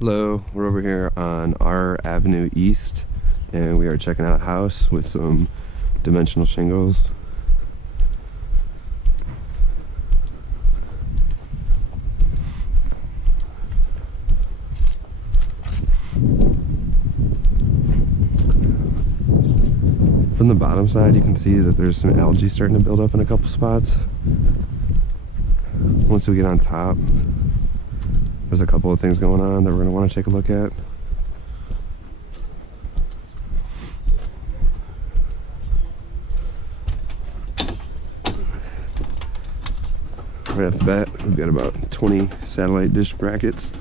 Hello, we're over here on our Avenue East and we are checking out a house with some dimensional shingles. From the bottom side you can see that there's some algae starting to build up in a couple spots. Once we get on top, there's a couple of things going on that we're going to want to take a look at. Right off the bat, we've got about 20 satellite dish brackets,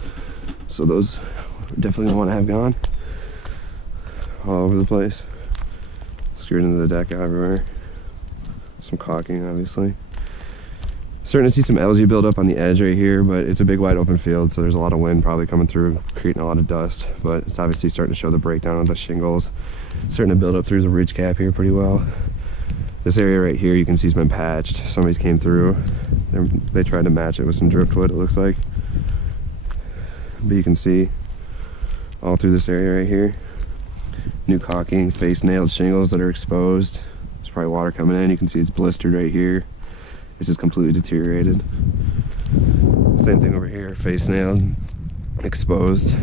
so those we're definitely going to want to have gone all over the place. Screwed into the deck everywhere. Some caulking, obviously. Starting to see some algae build up on the edge right here, but it's a big wide open field, so there's a lot of wind probably coming through, creating a lot of dust, but it's obviously starting to show the breakdown of the shingles. Starting to build up through the ridge cap here pretty well. This area right here you can see has been patched. Somebody's came through. They tried to match it with some driftwood, it looks like. But you can see all through this area right here. New caulking, face nailed shingles that are exposed. There's probably water coming in. You can see it's blistered right here. It's just completely deteriorated. Same thing over here, face nailed, exposed.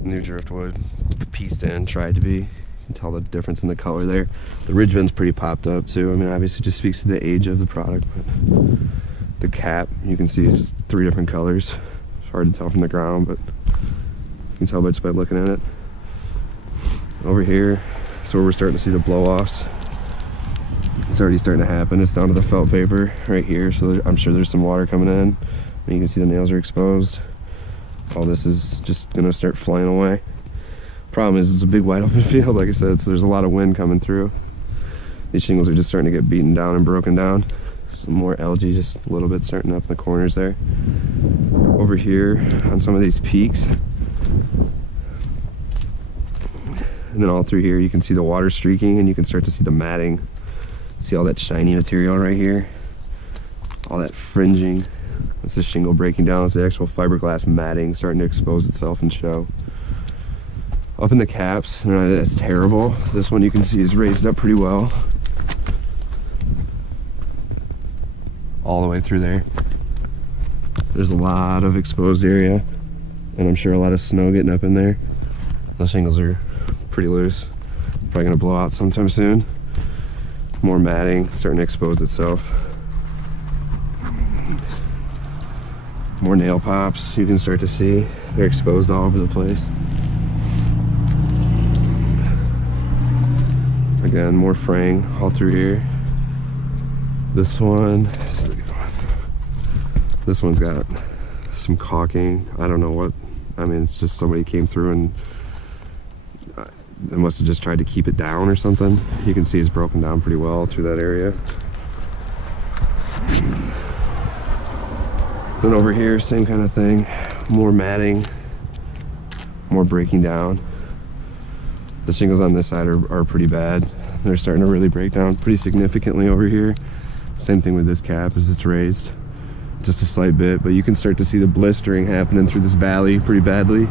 New driftwood, pieced in, tried to be. You can tell the difference in the color there. The ridge vent's pretty popped up too. I mean, obviously just speaks to the age of the product, but the cap, you can see it's 3 different colors. It's hard to tell from the ground, but you can tell just by looking at it. Over here, that's where we're starting to see the blow-offs. It's already starting to happen. It's down to the felt paper right here, so I'm sure there's some water coming in. And you can see the nails are exposed. All this is just gonna start flying away. Problem is, it's a big wide open field, like I said, so there's a lot of wind coming through. These shingles are just starting to get beaten down and broken down. Some more algae just a little bit starting up in the corners there. Over here on some of these peaks, and then all through here you can see the water streaking, and you can start to see the matting. See all that shiny material right here? All that fringing. That's the shingle breaking down. It's the actual fiberglass matting starting to expose itself and show. Up in the caps, they're not as terrible. This one you can see is raised up pretty well. All the way through there. There's a lot of exposed area, and I'm sure a lot of snow getting up in there. Those shingles are pretty loose. Probably gonna blow out sometime soon. More matting starting to expose itself. More nail pops you can start to see. They're exposed all over the place. Again, more fraying all through here. This one, this one's got some caulking. I don't know what, I mean, it's just somebody came through and they must have just tried to keep it down or something. You can see it's broken down pretty well through that area. Then over here, same kind of thing. More matting, more breaking down. The shingles on this side are pretty bad. They're starting to really break down pretty significantly over here. Same thing with this cap as it's raised. Just a slight bit, but you can start to see the blistering happening through this valley pretty badly.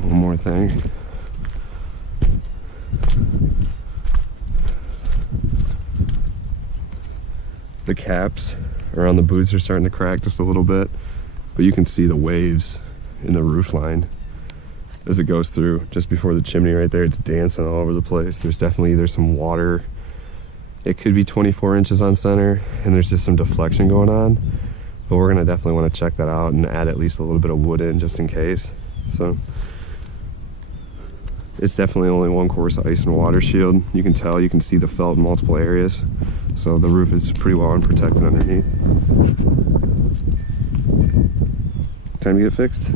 One more thing. The caps around the boots are starting to crack just a little bit, but you can see the waves in the roof line as it goes through. Just before the chimney right there, it's dancing all over the place. There's definitely either some water, it could be 24 inches on center, and there's just some deflection going on, but we're gonna definitely want to check that out and add at least a little bit of wood in just in case. So it's definitely only 1 course ice and water shield. You can tell, you can see the felt in multiple areas. So the roof is pretty well unprotected underneath. Time to get fixed.